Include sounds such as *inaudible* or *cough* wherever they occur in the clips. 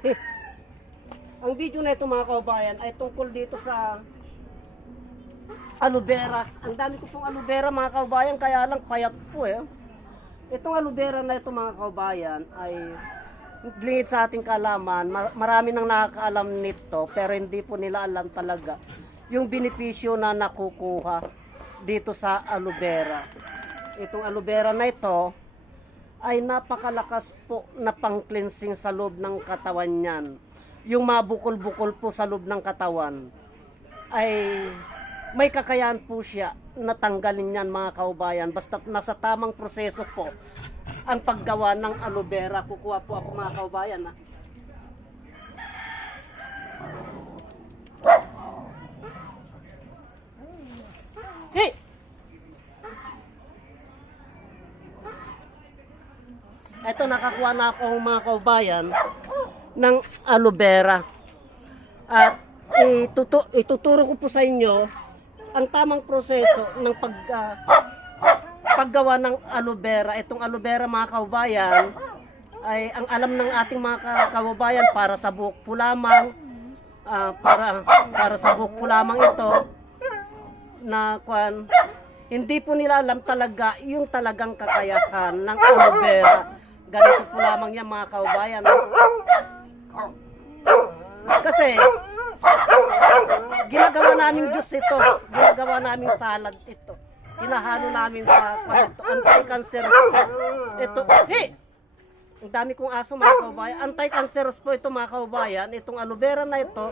*laughs* Ang video na ito mga kababayan ay tungkol dito sa aloe vera. Ang dami ko pong aloe vera mga kababayan kaya lang payat po eh. Itong aloe vera na ito mga kababayan ay lingid sa ating kaalaman. Mar- marami nang nakakaalam nito pero hindi po nila alam talaga yung benepisyo na nakukuha dito sa aloe vera. Itong aloe vera na ito ay napakalakas po na pang-cleansing sa loob ng katawan niyan. Yung mabukol-bukol po sa loob ng katawan ay may kakayahan po siya na tanggalin yan mga kaubayan. Basta nasa tamang proseso po ang paggawa ng aloe vera. Kukuha po ako mga kaubayan. Ha? Hey! Ito nakakuha na ako mga kaubayan ng aloe vera. At itutu ituturo ko po sa inyo ang tamang proseso ng pag ah, paggawa ng aloe vera. Itong aloe vera mga kaubayan ay ang alam ng ating mga ka- kaubayan para sa buhok po lamang ah, para para sa buhok po lamang ito na kwan hindi po nila alam talaga yung talagang kakayahan ng aloe vera. Ganito po lamang yan mga kaubayan. Kasi ginagawa namin juice ito. Ginagawa namin salad ito. Hinahalo namin sa kwan ito. Anti-cancerous po. Ito. Hey! Ang dami kong aso mga kaubayan. Anti-cancerous po ito mga kaubayan. Itong aloe vera na ito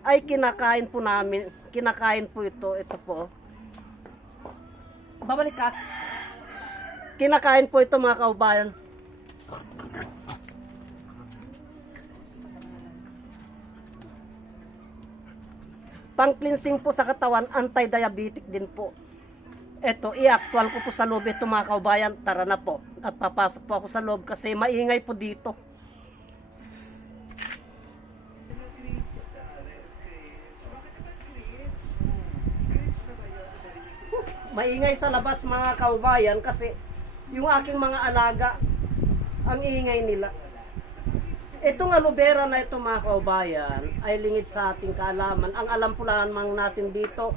ay kinakain po namin. Kinakain po ito. Ito po. Babalik ka. Kinakain po ito mga kaubayan. Pang-cleansing po sa katawan, anti-diabetic din po. Ito, i-actual ko po sa loob ito mga kaubayan. Tara na po. At papasok po ako sa loob kasi maingay po dito. Maingay sa labas mga kaubayan kasi yung aking mga alaga, ang ingay nila. Itong aloe vera na ito mga kaubayan ay lingid sa ating kaalaman. Ang alam po lamang natin dito,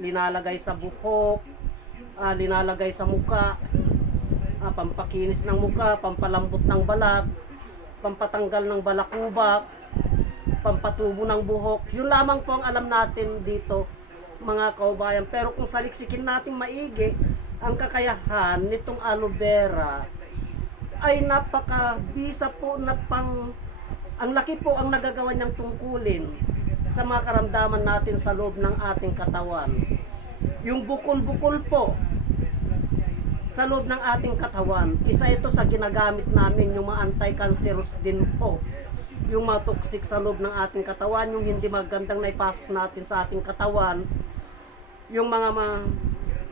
linalagay sa buhok, ah, linalagay sa muka, ah, pampakinis ng muka, pampalambot ng balat, pampatanggal ng balakubak, pampatubo ng buhok. Yun lamang po ang alam natin dito mga kaubayan. Pero kung saliksikin natin maigi, ang kakayahan nitong aloe vera ay napaka-bisa po na pang ang laki po ang nagagawa niyang tungkulin sa mga karamdaman natin sa loob ng ating katawan. Yung bukol-bukol po sa loob ng ating katawan, isa ito sa ginagamit namin yung mga anti-cancerous din po. Yung mga toxic sa loob ng ating katawan, yung hindi magandang naipasok natin sa ating katawan, yung mga ma-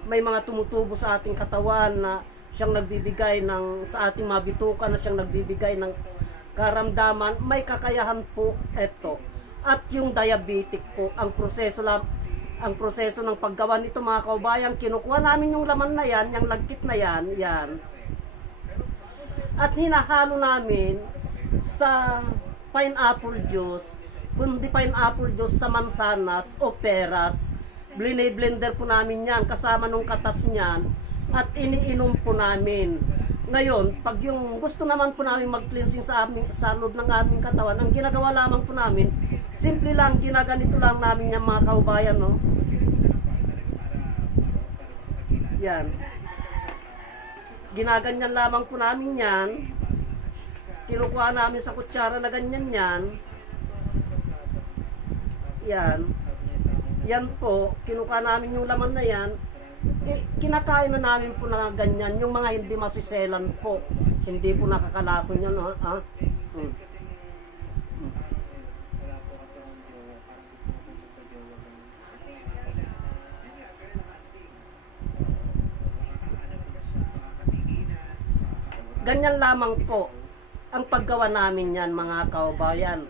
may mga tumutubo sa ating katawan na siyang nagbibigay ng sa ating mga bituka na siyang nagbibigay ng karamdaman, may kakayahan po ito. At yung diabetic po, ang proseso lang ang proseso ng paggawa nito mga kaubayan, kinukuha namin yung laman na yan, yung lagkit na yan, yan. At hinahalo namin sa pineapple juice, kundi pineapple juice sa mansanas o peras. Blender po namin yan, kasama nung katas niyan, at iniinom po namin. Ngayon, pag yung gusto naman po namin mag-cleansing sa, aming, sa loob ng aming katawan, ang ginagawa lamang po namin, simple lang, ginaganito lang namin yung mga kaubayan, no? Yan. Ginaganyan lamang po namin yan. Kinukuha namin sa kutsara na ganyan yan. Yan. Yan po, kinukuha namin yung laman na yan. Eh, kinakain na namin po na ganyan. Yung mga hindi masiselan po. Hindi po nakakalason yan. Ha? ha? Hmm. Ganyan lamang po ang paggawa namin yan mga kaubayan.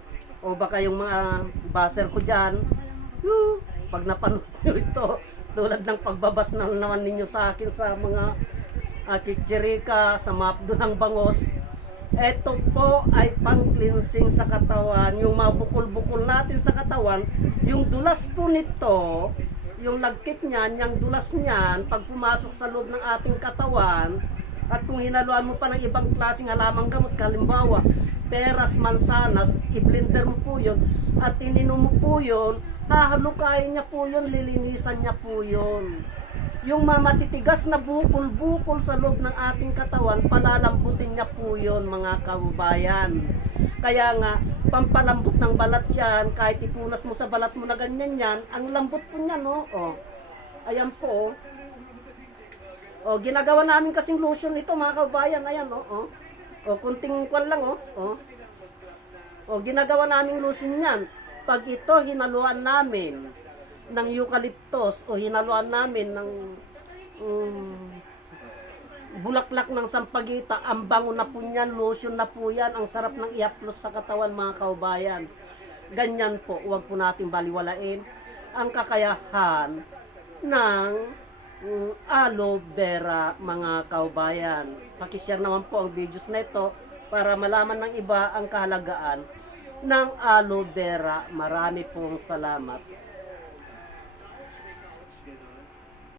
O baka yung mga baser ko dyan, "Yoo, pag napanood nyo ito, tulad ng pagbabas na naman ninyo sa akin sa mga uh, chichirika, sa mapdo ng bangos, Ito po ay pang-cleansing sa katawan. Yung mga bukol-bukol natin sa katawan, yung dulas po nito, yung lagkit niyan, yung dulas niyan, pag pumasok sa loob ng ating katawan, at kung hinaluan mo pa ng ibang klaseng halamang gamot, kalimbawa, peras, mansanas, i-blender mo po yun, at ininom mo po yun, hahalukayin niya po yun, lilinisan niya po yun. Yung mga matitigas na bukol-bukol sa loob ng ating katawan, palalambutin niya po yun, mga kababayan. Kaya nga, pampalambot ng balat yan, kahit ipunas mo sa balat mo na ganyan yan, ang lambot po niya, no? O, ayan po, o, ginagawa namin kasing lotion ito, mga kababayan, ayan, o, o. O, kunting kwan lang, o, o. O, ginagawa naming lotion yan. Pag ito, hinaluan namin ng eucalyptus o hinaluan namin ng um, bulaklak ng sampagita, ang bango na po niyan, lotion na po yan, ang sarap ng i-upload sa katawan mga kaubayan. Ganyan po, huwag po natin baliwalain ang kakayahan ng mm, aloe vera mga kaubayan. Pakishare naman po ang videos na ito para malaman ng iba ang kahalagaan ng aloe vera. Marami pong salamat.